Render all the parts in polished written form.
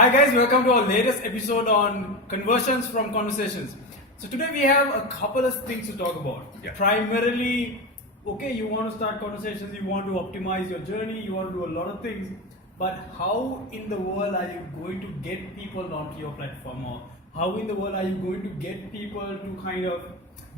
Hi guys, welcome to our latest episode on conversions from conversations. So today we have a couple of things to talk about. Yeah. Primarily, okay, you want to start conversations, you want to optimize your journey, you want to do a lot of things, but how in the world are you going to get people onto your platform, or how in the world are you going to get people to kind of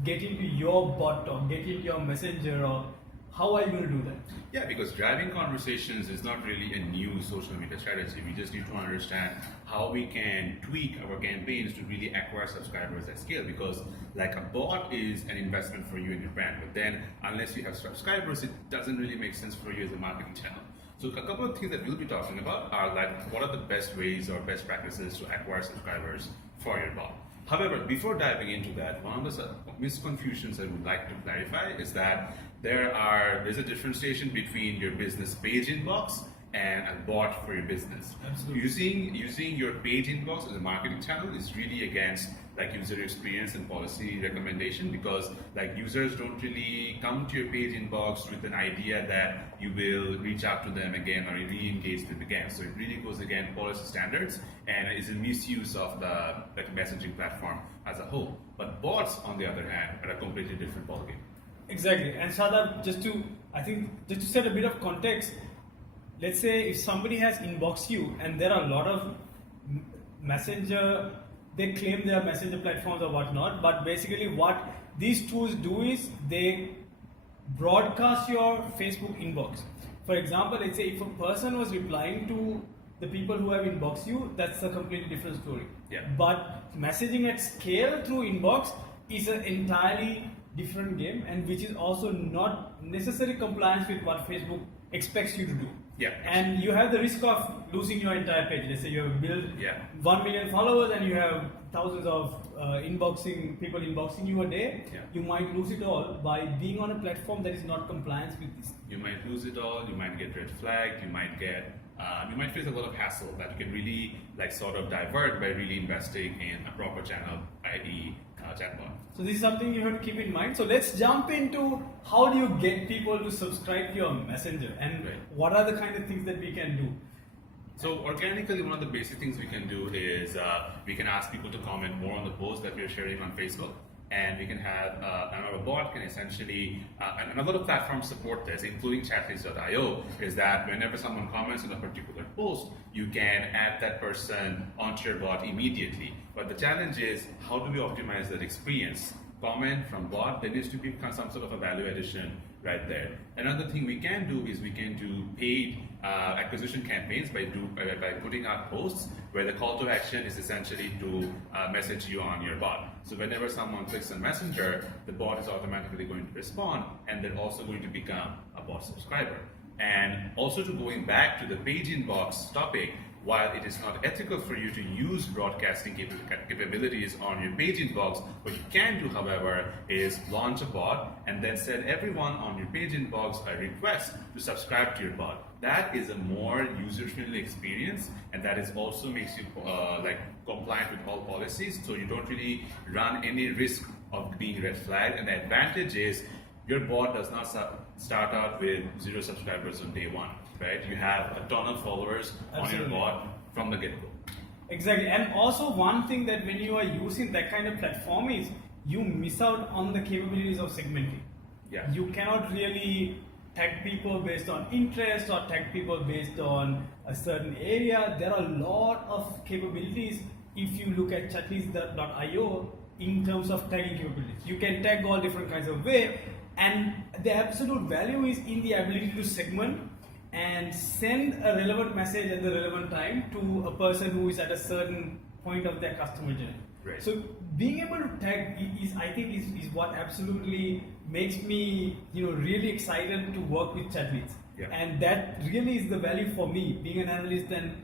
get into your bot or get into your messenger, or how are you going to do that? Yeah, because driving conversations is not really a new social media strategy. We just need to understand how we can tweak our campaigns to really acquire subscribers at scale. Because like a bot is an investment for you and your brand, but then unless you have subscribers, it doesn't really make sense for you as a marketing channel. So a couple of things that we'll be talking about are like what are the best ways or best practices to acquire subscribers for your bot. However, before diving into that, one of the misconfusions I would like to clarify is that there's a differentiation between your business page inbox and a bot for your business. Absolutely. Using your page inbox as a marketing channel is really against like user experience and policy recommendation, because like users don't really come to your page inbox with an idea that you will reach out to them again or re-engage them again. So it really goes against policy standards and is a misuse of the messaging platform as a whole. But bots, on the other hand, are a completely different ballgame. Exactly. And Shadab, just to set a bit of context, let's say if somebody has inboxed you and there are a lot of messenger, they claim they are messenger platforms or whatnot, but basically what these tools do is they broadcast your Facebook inbox. For example, let's say if a person was replying to the people who have inboxed you, that's a completely different story. Yeah. But messaging at scale through inbox is an entirely different game, and which is also not necessarily compliance with what Facebook expects you to do. Yeah. And you have the risk of losing your entire page. Let's say you have built 1 million followers and you have thousands of people inboxing you a day. Yeah. You might lose it all by being on a platform that is not compliant with this. You might lose it all. You might get red flagged. You might face a lot of hassle that you can really like sort of divert by really investing in a proper channel, i.e. Chatbot. So this is something you have to keep in mind. So let's jump into how do you get people to subscribe to your messenger, and what are the kind of things that we can do. So organically, one of the basic things we can do is we can ask people to comment more on the post that we're sharing on Facebook. And we can have another bot can essentially, and a lot of platforms support this, including ChatLeads.io, is that whenever someone comments on a particular post, you can add that person onto your bot immediately. But the challenge is, how do we optimize that experience? Comment from bot, there needs to be some sort of a value addition right there. Another thing we can do is we can do paid acquisition campaigns by putting out posts where the call to action is essentially to message you on your bot. So whenever someone clicks on Messenger, the bot is automatically going to respond, and they're also going to become a bot subscriber. And also to going back to the page inbox topic, while it is not ethical for you to use broadcasting capabilities on your page inbox, what you can do, however, is launch a bot and then send everyone on your page inbox a request to subscribe to your bot. That is a more user-friendly experience, and that is also makes you compliant with all policies, so you don't really run any risk of being red flagged. And the advantage is your bot does not start out with 0 subscribers on day one. Right? You have a ton of followers on your bot from the get-go. Exactly. And also one thing that when you are using that kind of platform is you miss out on the capabilities of segmenting. Yeah. You cannot really tag people based on interest or tag people based on a certain area. There are a lot of capabilities if you look at ChatLeads.io in terms of tagging capabilities. You can tag all different kinds of way, and the absolute value is in the ability to segment and send a relevant message at the relevant time to a person who is at a certain point of their customer journey. Right. So being able to tag is what absolutely makes me really excited to work with ChatLeads. Yeah. And that really is the value for me being an analyst. And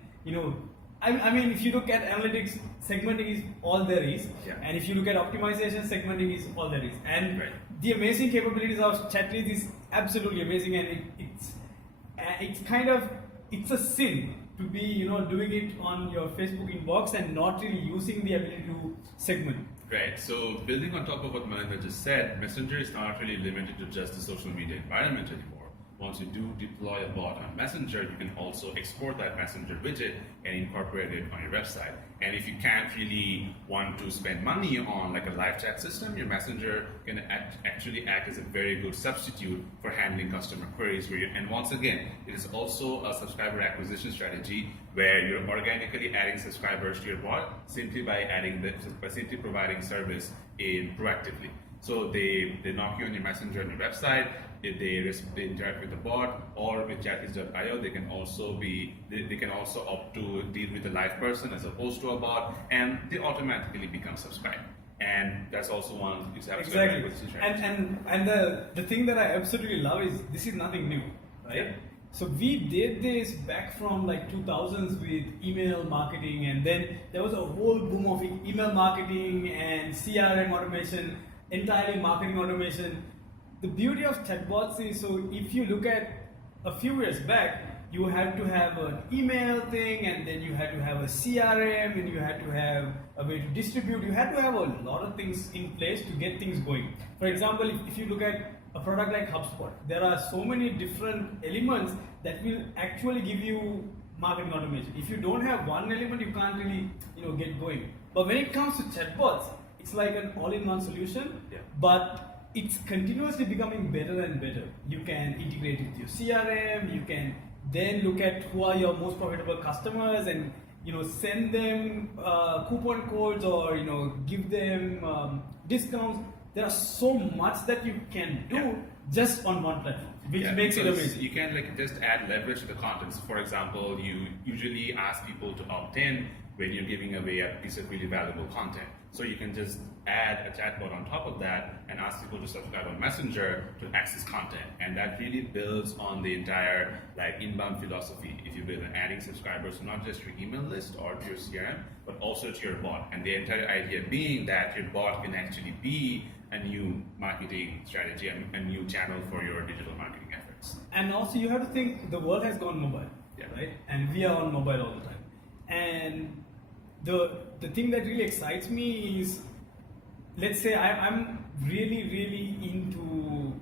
I mean, if you look at analytics, segmenting is all there is. Yeah. And if you look at optimization, segmenting is all there is. And Right. the amazing capabilities of ChatLeads is absolutely amazing, and it's a sin to be doing it on your Facebook inbox and not really using the ability to segment. Right. So building on top of what Melinda just said, Messenger is not really limited to just the social media environment anymore. once you do deploy a bot on Messenger, you can also export that Messenger widget and incorporate it on your website. And if you can't really want to spend money on like a live chat system, your Messenger can actually act as a very good substitute for handling customer queries. And once again, it is also a subscriber acquisition strategy where you're organically adding subscribers to your bot simply by simply providing service in proactively. So they knock you on your Messenger on your website. If they interact with the bot or with ChatLeads.io, they can also opt to deal with a live person as opposed to a bot, and they automatically become subscribed. And that's also one exactly. And the thing that I absolutely love is this is nothing new, right? Yeah. So we did this back from like 2000s with email marketing, and then there was a whole boom of email marketing and CRM automation, entirely marketing automation. The beauty of chatbots is, so if you look at a few years back, you had to have an email thing, and then you had to have a CRM, and you had to have a way to distribute. You had to have a lot of things in place to get things going. For example, if you look at a product like HubSpot, there are so many different elements that will actually give you marketing automation. If you don't have one element, you can't really get going. But when it comes to chatbots, it's like an all-in-one solution. Yeah. But it's continuously becoming better and better. You can integrate with your CRM. You can then look at who are your most profitable customers and send them coupon codes or give them discounts. There are so much that you can do just on one platform, which makes it amazing. You can just add leverage to the content. So for example, you usually ask people to opt in when you're giving away a piece of really valuable content. So you can just add a chatbot on top of that and ask people to subscribe on Messenger to access content. And that really builds on the entire inbound philosophy, if you will, adding subscribers to not just your email list or to your CRM, but also to your bot. And the entire idea being that your bot can actually be a new marketing strategy and a new channel for your digital marketing efforts. And also you have to think the world has gone mobile, right? And we are on mobile all the time. And the thing that really excites me is, let's say I'm really into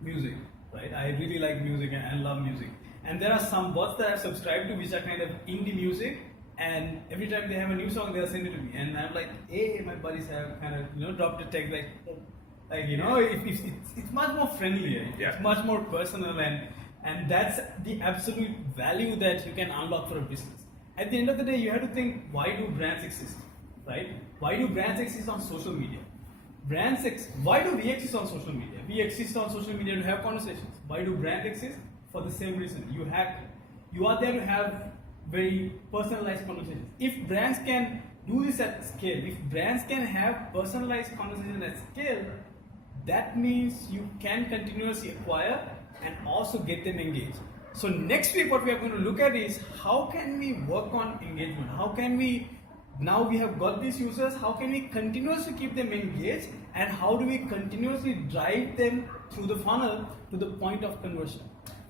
music, right? I really like music and love music. And there are some bots that I've subscribed to which are kind of indie music, and every time they have a new song, they'll send it to me. And I'm like, hey, my buddies have kind of dropped a text it's much more friendlier. It's much more personal, and that's the absolute value that you can unlock for a business. At the end of the day, you have to think, why do brands exist, right? Why do brands exist on social media? Why do we exist on social media? We exist on social media to have conversations. Why do brands exist? For the same reason. You are there to have very personalized conversations. If brands can do this at scale, if brands can have personalized conversations at scale, that means you can continuously acquire and also get them engaged. So next week what we are going to look at is how can we work on engagement? How can we, now we have got these users, how can we continuously keep them engaged, and how do we continuously drive them through the funnel to the point of conversion?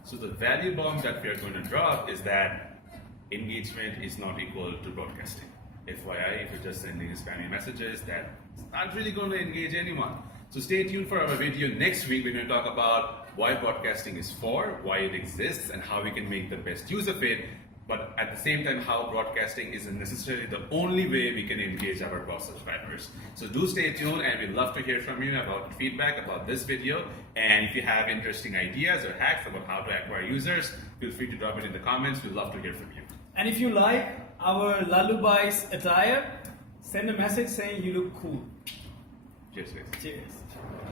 So the value bomb that we are going to drop is that engagement is not equal to broadcasting. FYI, if you're just sending spammy messages, that's not really going to engage anyone. So stay tuned for our video next week. We're going to talk about why broadcasting is for, why it exists, and how we can make the best use of it. But at the same time, how broadcasting isn't necessarily the only way we can engage our broad subscribers. So do stay tuned, and we'd love to hear from you about feedback about this video. And if you have interesting ideas or hacks about how to acquire users, feel free to drop it in the comments. We'd love to hear from you. And if you like our Lullabies attire, send a message saying you look cool. Cheers, guys. Cheers.